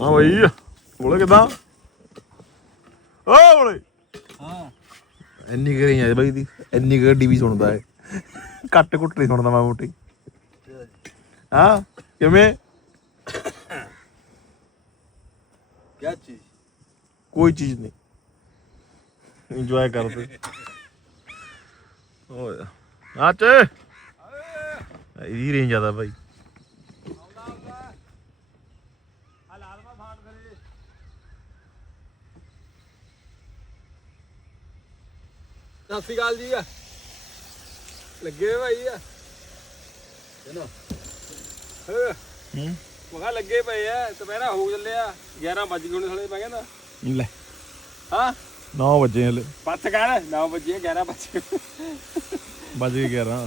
ਹਾਂ ਬਈ ਬੋਲੇ ਕਿਦਾਂ? ਓ ਬੋਲੇ। ਹਾਂ ਇੰਨੀ ਕਰੀ ਜਾਂਦੀ ਬਾਈ ਦੀ ਇੰਨੀ ਕੁ ਗੱਡੀ ਵੀ ਸੁਣਦਾ ਹੈ ਕੱਟ ਕੁੱਟ ਨਹੀਂ ਸੁਣਦਾ ਮੈਂ ਮੋਟੀ। ਹਾਂ ਕਿਵੇਂ? ਕੀ ਚੀਜ਼? ਕੋਈ ਚੀਜ਼ ਨਹੀਂ। ਇੰਜੋਏ ਕਰਦੇ ਓਏ ਆਚ ਇਹਦੀ ਰੇਂਜ ਜ਼ਿਆਦਾ ਬਾਈ। ਸਤਿ ਸ਼੍ਰੀ ਅਕਾਲ ਜੀ। ਆ ਲੱਗੇ ਭਾਈ ਆ। ਚਲੋ। ਹਾਂ। ਮਗਾ ਲੱਗੇ ਪਏ ਆ। ਦੁਪਹਿਰਾ ਹੋ ਚੱਲਿਆ। 11 ਵੱਜ ਗਏ ਹੁਣ ਥਲੇ ਮੈਂ ਕਹਿੰਦਾ। ਲੈ। ਹਾਂ? 9 ਵਜੇ ਹਲੇ। ਪੱਤ ਕਰ। 9 ਵਜੇ 11 ਵੱਜ। ਵੱਜ ਗਏ 11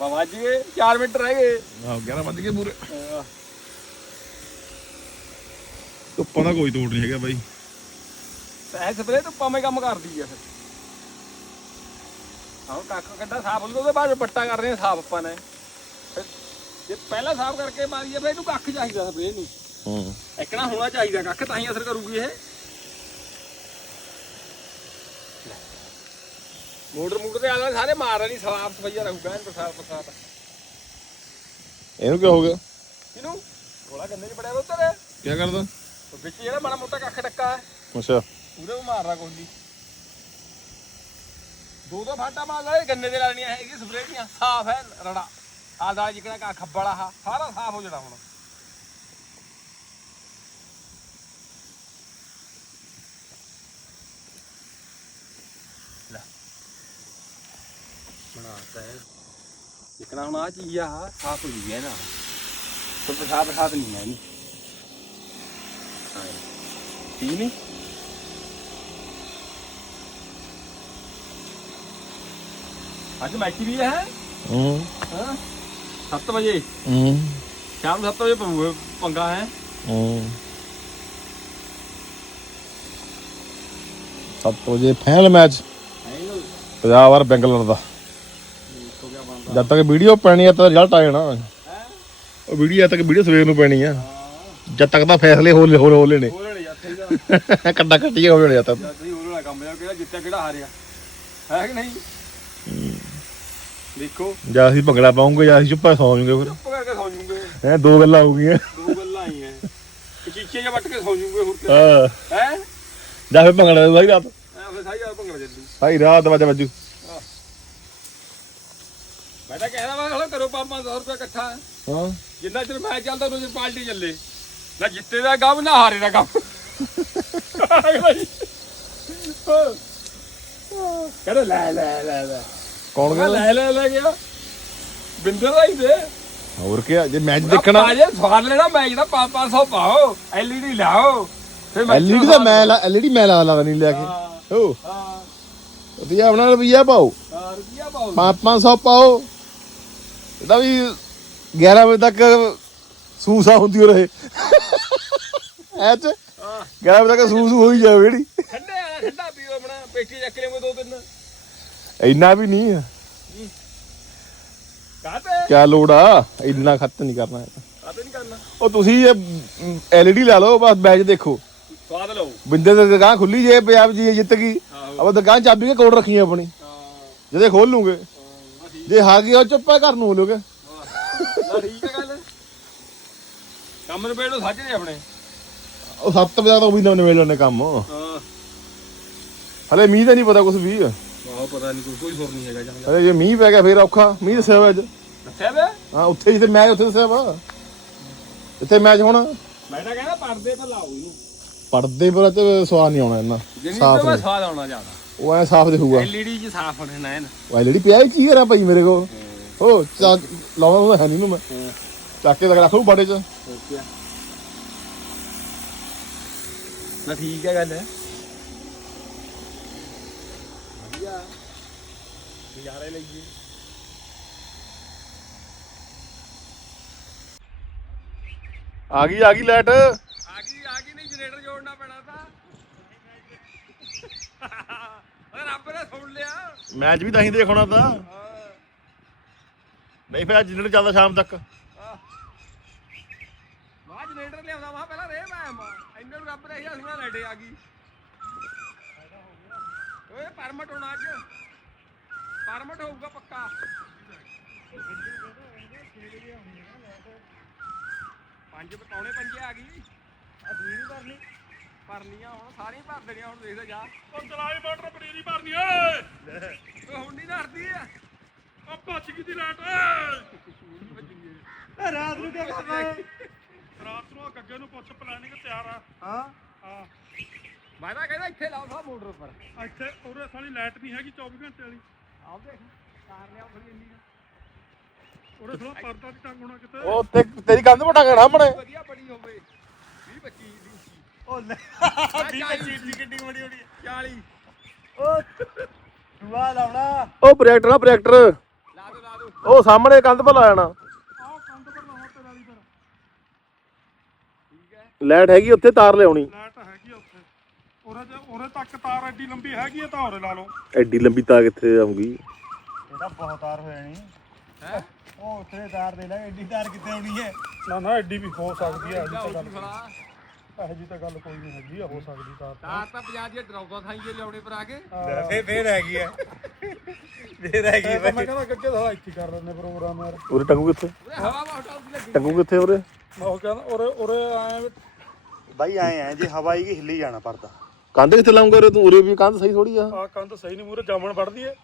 ਬਾ ਵੱਜ ਗਏ। 4 ਮਿੰਟ ਰਹਿ ਗਏ। ਆਹ 11 ਵੱਜ ਗਏ ਪੂਰੇ। ਧੁੱਪਾਂ ਦਾ ਕੋਈ ਤੋੜ ਨਹੀਂ ਹੈਗਾ ਬਾਈ। ਇਹ ਸਪਰੇ ਤੋਂ ਪਾਵੇਂ ਕੰਮ ਕਰਦੀ ਆ ਫਿਰ। ਆਹ ਕੱਖ ਕੱਢਾ ਸਾਫ਼ ਹੋ ਉਹਦੇ ਬਾਅਦ ਪੱਟਾ ਕਰ ਰਹੇ ਆ ਸਾਫ਼ ਆਪਾਂ ਨੇ। ਫਿਰ ਜੇ ਪਹਿਲਾਂ ਸਾਫ਼ ਕਰਕੇ ਮਾਰੀਏ ਫਿਰ ਇਹਨੂੰ ਕੱਖ ਚਾਹੀਦਾ ਸਪਰੇ ਨੂੰ ਹੂੰ। ਇੱਕਣਾ ਹੋਣਾ ਚਾਹੀਦਾ ਕੱਖ ਤਾਂ ਹੀ ਅਸਰ ਕਰੂਗੀ ਇਹ। ਮੋਟਰ ਮੋਟਰ ਦੇ ਆਲੇ ਸਾਰੇ ਮਾਰ ਨਹੀਂ ਸਾਫ਼ ਸਫਾਈਆ ਰਹੂਗਾ ਇਹਨੂੰ ਸਾਫ਼ ਸਾਫ਼ ਇਹਨੂੰ ਕੀ ਹੋ ਗਿਆ? ਇਹਨੂੰ ਥੋੜਾ ਗੰਨੇ ਚ ਬੜਿਆ ਉੱਤਰ ਕੀ ਕਰਦਾ? ਵਿੱਚ ਜਿਹੜਾ ਮਾੜਾ ਮੋਟਾ ਕੱਖ ਟੱਕਾ ਹੈ ਅੱਛਾ। ਉਹਦੇ ਨੂੰ ਮਾਰਨਾ ਕੋਈ ਨਹੀਂ ਦੋ ਦੋ ਫਾਟਾ ਮਾਰ ਲੈ ਗੰਨੇ ਦੇ ਲਾਣੀਆਂ ਹੈਗੀ ਸਪਰੇਅ ਦੀਆਂ ਸਾਫ਼ ਹੈ ਰੜਾ। ਆਦਾ ਜਿਕਣਾ ਕਾ ਖੱਬਲ ਆਹ ਸਾਰਾ ਸਾਫ਼ ਹੋ ਜਾਣਾ ਹੁਣ। ਲੈ। ਬਣਾਤਾ ਹੈ ਜਿਕਣਾ ਹੁਣ ਆ ਚੀਜ਼ ਆ ਸਾਫ਼ ਹੋ ਜੂਗੀ ਨਾ। ਕੋਈ ਪਛਾਪ ਪਛਾਪ ਨਹੀਂ ਹੈ ਨਹੀਂ ਹਾਂ ਠੀਕ ਨਹੀਂ ਅੱਜ ਮੈਚ ਵੀ ਹੈ। ਹੂੰ। ਹਾਂ। 7 ਵਜੇ। ਹੂੰ। ਸ਼ਾਮ ਨੂੰ 7 ਵਜੇ ਪੰਗਾ ਹੈ। ਹੂੰ। ਸੱਤ ਵਜੇ ਫਾਈਨਲ ਮੈਚ। ਪੰਜਾਬ ਔਰ ਬੈਂਗਲੌਰ ਦਾ। ਜਦ ਤੱਕ ਵੀਡੀਓ ਪੈਣੀ ਹੈ ਤਾਂ ਰਿਜ਼ਲਟ ਆ ਜਾਣਾ ਉਹ ਵੀਡੀਓ ਤੱਕ ਵੀਡੀਓ ਸਵੇਰ ਨੂੰ ਪੈਣੀ ਆ ਜਦ ਤੱਕ ਤਾਂ ਫੈਸਲੇ ਹੋ ਹੋ ਹੋ ਲੈਣੇ ਕੱਡਾ ਕੱਟੀ ਹੋ ਜਦ ਤੱਕ। ਕੰਮ ਕਿਹੜਾ ਜਿੱਤਿਆ ਕਿਹੜਾ ਹਾਰਿਆ। ਹੈ ਕਿ ਨਹੀਂ? ਦੇਖੋ। ਜਾਂ ਅਸੀਂ ਭੰਗੜਾ ਪਾਉਂਗੇ ਜਾਂ ਅਸੀਂ ਚੁੱਪਾ ਸੌਂ ਜਾਵਾਂਗੇ ਚੁੱਪ ਕਰਕੇ ਸੌਂ ਜੂਗੇ ਐ ਦੋ ਗੱਲਾਂ ਹੋ ਗਈਆਂ। ਦੋ ਗੱਲਾਂ ਆਈਆਂ ਚੀਚੇ ਜਿਹਾ ਵੱਟ ਕੇ ਸੌਂ ਜੂਗੇ ਹੋਰ ਹਾਂ। ਹੈ? ਜਾਂ ਫਿਰ ਭੰਗੜਾ ਸਾਰੀ ਰਾਤ। ਐ ਫਿਰ ਸਾਈ ਆ ਭੰਗੜਾ ਚੱਲੂ। ਸਾਰੀ ਰਾਤ ਵਜਾ ਵੱਜੂ। ਮੈਂ ਤਾਂ ਕਹਿਣਾ ਵਾ ਹਲੋ ਕਰੋ 500 ਰੁਪਏ ਇਕੱਠਾ। ਹਾਂ। ਜਿੰਨਾ ਚਿਰ ਮੈਚ ਚੱਲਦਾ ਉਹਨਾਂ ਚਿਰ ਪਾਰਟੀ ਚੱਲੇ। ਨਾ ਜਿੱਤੇ ਦਾ ਕੰਮ ਨਾ ਹਾਰੇ ਦਾ ਕੰਮ। ਕਹਿੰਦਾ ਲੈ ਲੈ ਲੈ ਲੈ। ਕੌਣ ਮੈਂ ਕਹਿੰਦਾ? ਲੈ ਲੈ ਲੈ ਗਿਆ। ਬਿੰਦਰ ਹੀ ਦੇ। ਹੋਰ ਕੀ ਜੇ ਮੈਚ ਦੇਖਣਾ ਆਜੇ ਸਵਾਦ ਲੈਣਾ ਮੈਚ ਦਾ 500 ਪਾਓ। ਐਲਈਡੀ ਲਾਓ। ਫਿਰ ਐਲਈਡੀ ਦਾ ਮੈਂ ਐਲਈਡੀ ਮੈਂ ਲਾ ਲਾ ਨਹੀਂ ਲਿਆ ਕੇ। ਹਾਂ ਹਾਂ। ਵਧੀਆ ਆਪਣਾ ਰੁਪਈਆ ਪਾਓ। ਹਾਂ, ਰੁਪਈਆ ਪਾਓ। 500 ਪਾਓ। ਇਹਦਾ ਵੀ 11 ਵਜੇ ਤੱਕ ਸੂਸਾ ਹੁੰਦੀ ਰਹੇ। ਐ ਚ ਹਾਂ। 11 ਵਜੇ ਤੱਕ ਸੂਸ ਹੋਈ ਜਾਵੇ ਜਿਹੜੀ। ਠੰਡੇ ਆ ਠੰਡਾ ਪੀਓ ਆਪਣਾ ਪੇਟੀ ਚੱਕ ਲਿਓ ਦੋ ਤਿੰਨ। ਇੰਨਾ ਵੀ ਨਹੀਂ ਕਾਹਤੇ? ਕਿਆ ਲੋੜ ਆ? ਇੰਨਾ ਖਰਚ ਨਹੀਂ ਕਰਨਾ। ਕਾਹਤੇ ਨਹੀਂ ਕਰਨਾ? ਉਹ ਤੁਸੀਂ ਐਲਈਡੀ ਲਾ ਲਓ ਬਸ ਮੈਚ ਦੇਖੋ। ਸਵਾਦ ਲਓ। ਬਿੰਦੇ ਦੀ ਦੁਕਾਨ ਖੁੱਲੀ ਜੇ ਪੰਜਾਬ ਜੀ ਜਿੱਤ ਗਈ। ਆਪਾਂ ਦੁਕਾਨ ਚਾਬੀ ਕੇ ਕੋਲ ਰੱਖੀ ਆਪਣੀ। ਜਦੇ ਖੋਲ ਲੂਗੇ। ਜੇ ਹਾਰ ਗਿਆ ਚੁੱਪਾ ਘਰ ਨੂੰ ਲੋਗੇ। ਨਾ ਠੀਕ ਹੈ ਗੱਲ। ਕੰਮ ਨੂੰ ਬੇੜੋ ਸਾਜਰੇ ਆਪਣੇ। ਉਹ 7 ਵਜੇ ਤੱਕ ਵੀ ਨਵੇਂ ਲੈਣੇ ਕੰਮ। ਹਾਂ। ਹਲੇ ਮੀਂਹ ਤਾਂ ਨਹੀਂ ਪਤਾ ਕੁਝ ਵੀ। ਵਾਹ ਪਤਾ ਨਹੀਂ ਕੋਈ ਕੋਈ ਸੁਰ ਨਹੀਂ ਹੈਗਾ ਜਾਂ ਹਲੇ ਜੇ ਮੀਂਹ ਪੈ ਗਿਆ ਫੇਰ ਔਖਾ। ਮੀਂਹ ਦੱਸਿਆ ਵਾ ਅੱਜ। ਦੱਸਿਆ ਵੇ ਹਾਂ ਉੱਥੇ ਜਿੱਥੇ ਮੈਚ ਉੱਥੇ ਦੱਸਿਆ ਵਾ ਇੱਥੇ ਮੈਚ ਹੋਣਾ। ਮੈਂ ਤਾਂ ਕਹਿੰਦਾ ਪਰਦੇ ਪਰ ਲਾਓ ਇਹਨੂੰ। ਪੜਦੇ ਪਰ ਤੇ ਸਵਾਦ ਨਹੀਂ ਆਉਣਾ ਇਹਨਾਂ ਜਿੰਨੀ ਸਾਫ਼ ਤੋਂ ਨਹੀਂ। ਸਵਾਦ ਆਉਣਾ ਜ਼ਿਆਦਾ। ਉਹ ਐ ਸਾਫ਼ ਦਿਖੂਗਾ। ਐਲਈਡੀ ਚ ਸਾਫ਼ ਹੋਣਾ ਹੈ ਨਾ ਉਹ ਐਲਈਡੀ ਪਿਆ ਹੀ ਕੀ ਕਰਾਂ ਭਾਈ ਮੇਰੇ ਕੋਲ? ਉਹ ਚਾ ਲਾਉਣਾ ਹੈ ਨਹੀਂ ਨੂੰ ਮੈਂ। ਚੱਕ ਕੇ ਰੱਖ ਲੂ ਬਾੜੇ ਚ। ਨਾ ਠੀਕ ਹੈ ਗੱਲ ਵਧੀਆ ਨਜ਼ਾਰੇ ਲਈਏ ਆ ਗਈ ਆ ਗਈ ਲਾਈਟ। ਆ ਗਈ ਆ ਗਈ ਨਹੀਂ ਜਨਰੇਟਰ ਜੋੜਨਾ ਪੈਣਾ ਤਾਂ। ਓਏ ਰੱਬ ਨੇ ਸੁਣ ਲਿਆ। ਮੈਚ ਵੀ ਤਾਂ ਹੀ ਦੇਖਣਾ ਤਾਂ। ਹਾਂ। ਨਹੀਂ ਫਿਰ ਅੱਜ ਜਿਹੜਾ ਚੱਲਦਾ ਸ਼ਾਮ ਤੱਕ। ਵਾਹ ਜਨਰੇਟਰ ਲਿਆਉਂਦਾ ਵਾ ਪਹਿਲਾਂ ਰੱਬ ਨੇ ਇਹ ਸੁਣਾ ਲੈਟੇ ਆ ਗਈ। ਓਏ ਪਰਮਟ ਹੋਣਾ ਅੱਜ। ਪਰਮਟ ਹੋਊਗਾ ਪੱਕਾ। ਪੰਜ ਪਟਾਉਣੇ ਪੰਜੇ ਆ ਗਈ। ਆ ਦੂਈ ਨਹੀਂ ਭਰਨੀ ਭਰਨੀਆਂ ਹੁਣ ਸਾਰੀਆਂ ਭਰ ਦੇਣੀਆਂ ਹੁਣ ਦੇਖਦਾ ਜਾ। ਉਹ ਚਲਾਈ ਮੋਟਰ ਪਨੀਰੀ ਭਰਨੀ ਓਏ! ਓ ਹੁਣ ਨਹੀਂ ਧਰਦੀ ਆ। ਉਹ ਭੱਜ ਗਈ ਦੀ ਲਾਟ ਓਏ! ਰਾਤ ਨੂੰ ਕੀ ਕਰਨਾ ਹੈ? ਰਾਤ ਨੂੰ ਗੱਗੇ ਨੂੰ ਪੁੱਛ ਪਲਾਨਿੰਗ ਤਿਆਰ ਆ। ਹਾਂ। ਹਾਂ। ਮੈਂ ਤਾਂ ਕਹਿੰਦਾ ਇੱਥੇ ਲਾਓ ਸਾ ਮੋਟਰ ਉੱਪਰ। ਇੱਥੇ ਉਹਦੇ ਸਾਲੀ ਲਾਈਟ ਨਹੀਂ ਹੈਗੀ 24 ਘੰਟੇ ਵਾਲੀ। ਆਓ ਦੇਖ ਕਾਰ ਲਿਆਓ ਫਿਰ ਇੰਨੀ ਉਹਦੇ ਥੋੜਾ ਪਰਦਾ ਵੀ ਟੰਗ ਹੋਣਾ ਕਿਤੇ। ਉਹ ਤੇ ਤੇਰੀ ਕੰਧ ਪਟਾ ਕੇ ਸਾਹਮਣੇ ਵਧੀਆ ਬੜੀ ਹੋਵੇ। 20 25 ਦੀ ਉਹ ਲੈ ਦੀ ਕਿੰਨੀ ਬੜੀ ਹੋਣੀ 40 ਉਹ ਦੁਆ ਲਾਉਣਾ। ਉਹ ਪ੍ਰੋਜੈਕਟਰ ਆ ਪ੍ਰੋਜੈਕਟਰ ਲਾ ਦੋ ਲਾ ਦੋ। ਉਹ ਸਾਹਮਣੇ ਕੰਧ ਪਰ ਲਾ ਜਾਣਾ। ਆਹ ਕੰਧ ਪਰ ਲਾਹੌਰ ਤੇ ਵਾਲੀ ਪਰ ਠੀਕ ਹੈ। ਲਾਈਟ ਹੈਗੀ ਉੱਥੇ ਤਾਰ ਲਿਆਉਣੀ। ਉਹਦੇ ਤੇ ਉਹਦੇ ਤੱਕ ਤਾਰ ਐਡੀ ਲੰਬੀ ਹੈਗੀ ਆ ਤਾਂ ਹੋਰੇ ਲਾ ਲਓ। ਐਡੀ ਲੰਬੀ ਤਾਰ ਕਿੱਥੇ ਆਉਂਗੀ ਇਹਦਾ ਬਹੁਤ ਤਾਰ ਹੋ ਜਾਣੀ ਹੈ? ਉਹ ਉੱਥੇ ਤਾਰ ਦੇ ਲੈ ਐਡੀ ਤਾਰ ਕਿੱਥੇ ਆਉਣੀ ਹੈ? ਨਾ ਨਾ ਐਡੀ ਵੀ ਹੋ ਸਕਦੀ ਆ ਲਿਆਓ ਇਹੋ ਤੂੰ ਫੜਾ ਜੀ ਤਾਂ ਗੱਲ ਕੋਈ ਨਹੀਂ ਹੈਗੀ ਆ ਹੋ ਸਕਦੀ ਤਾਰ ਤਾਰ ਤਾਂ 50 ਦੀ ਡਰਾਉਂਦਾ ਥਾਈ ਜੇ ਲਿਆਉਣੇ ਪਰ ਆ ਕੇ ਫੇਰ ਫੇਰ ਹੈਗੀ ਹੈ ਫੇਰ ਹੈਗੀ ਇਹ ਮੈਂ ਕਹਿੰਦਾ ਗੱਗੇ ਦਾ ਇੱਥੇ ਹੀ ਕਰ ਲੈਂਦੇ ਪ੍ਰੋਗਰਾਮ ਯਾਰ। ਉਰੇ ਟੰਗੂ ਕਿੱਥੇ? ਹਵਾ ਵਾ ਹਟਾਉ ਦੀ ਲੱਗੀ। ਟੰਗੂ ਕਿੱਥੇ ਉਰੇ? ਮੈਂ ਉਹ ਕਹਿੰਦਾ ਉਰੇ ਉਰੇ ਆਏ ਬਾਈ ਆਏ ਆ ਜੇ ਹਵਾ ਆਈ ਹਿੱਲੀ ਜਾਣਾ ਪਰਦਾ। ਕੰਧ ਕਿੱਥੇ ਲਾਉਂਗਾ ਉਰੇ ਤੂੰ? ਉਰੇ ਵੀ ਕੰਧ ਸਹੀ ਥੋੜੀ ਆ। ਆ ਕੰਧ ਸਹੀ ਨਹੀਂ ਮੂਰੇ ਜਾਮਣ ਵੜਦੀ ਏ।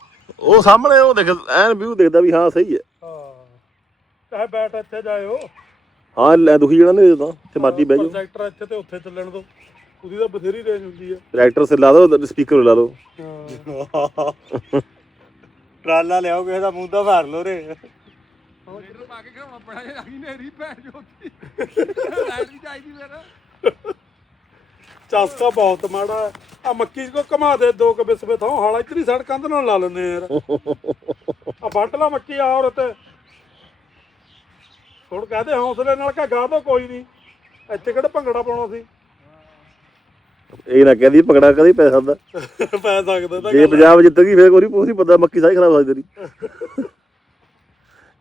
ਉਹ ਸਾਹਮਣੇ ਉਹ ਦੇਖ ਐਨ ਵਿਊ ਦੇਖਦਾ ਵੀ ਹਾਂ ਸਹੀ ਹੈ ਹਾਂ। ਚਾਹੇ ਬੈਠ ਇੱਥੇ ਜਾਇਓ। ਹਾਂ ਲੈ ਦੁਖੀ ਜਿਹੜਾ ਨੇ ਤਾਂ ਤੇ ਮਰਜ਼ੀ ਬਹਿ ਜਾਓ। ਪ੍ਰੋਜੈਕਟਰ ਇੱਥੇ ਤੇ ਉੱਥੇ ਚੱਲਣ ਦੋ। ਉਹਦੀ ਤਾਂ ਬਥੇਰੀ ਰੇਂਜ ਹੁੰਦੀ ਹੈ ਟਰੈਕਟਰ ਸੇ ਲਾ ਦੋ ਸਪੀਕਰ ਲਾ ਦੋ। ਟਰਾਲਾ ਲਿਆਓ ਕਿਸੇ ਦਾ ਮੂੰਹ ਦਾ ਮਾਰ ਲੋ ਰੇ ਮੀਟਰ ਪਾ ਕੇ ਖੜਾਉਣਾ ਪੜਾ ਜੇ ਨੇਰੀ ਭੈਣ ਜੋਤੀ। ਲਾਈਟ ਵੀ ਚਾਹੀਦੀ ਫਿਰ। ਚਾਸਕਾ ਬਹੁਤ ਮਾੜਾ ਹੈ। ਆ ਮੱਕੀ ਕੋ ਘਮਾ ਦੇ ਦੋ ਕ ਬਿਸਵੇ ਥਾਂ ਹਾਲਾ ਇਤਨੀ ਸੜ ਕੰਧ ਨਾਲ ਲਾ ਲੈਂਦੇ ਯਾਰ। ਆ ਵੱਟ ਲਾ ਮੱਕੀ ਆ ਔਰ ਤੇ ਹੁਣ ਕਹਦੇ ਹੌਸਲੇ ਨਾਲ ਕਹ ਗਾ ਦੋ ਕੋਈ ਨਹੀਂ। ਇੱਥੇ ਕਿਹੜਾ ਭੰਗੜਾ ਪਾਉਣਾ ਸੀ? ਇਹ ਨਾ ਕਹਦੀ ਪਕੜਾ ਕਦੀ ਪੈ ਸਕਦਾ। ਪੈ ਸਕਦਾ ਤਾਂ ਜੇ ਪੰਜਾਬ ਜਿੱਤ ਗਈ ਫਿਰ ਕੋਈ ਪੂਰੀ ਪਤਾ ਮੱਕੀ ਸਾਰੀ ਖਰਾਬ ਹੋ ਸਕਦੀ ਤੇਰੀ।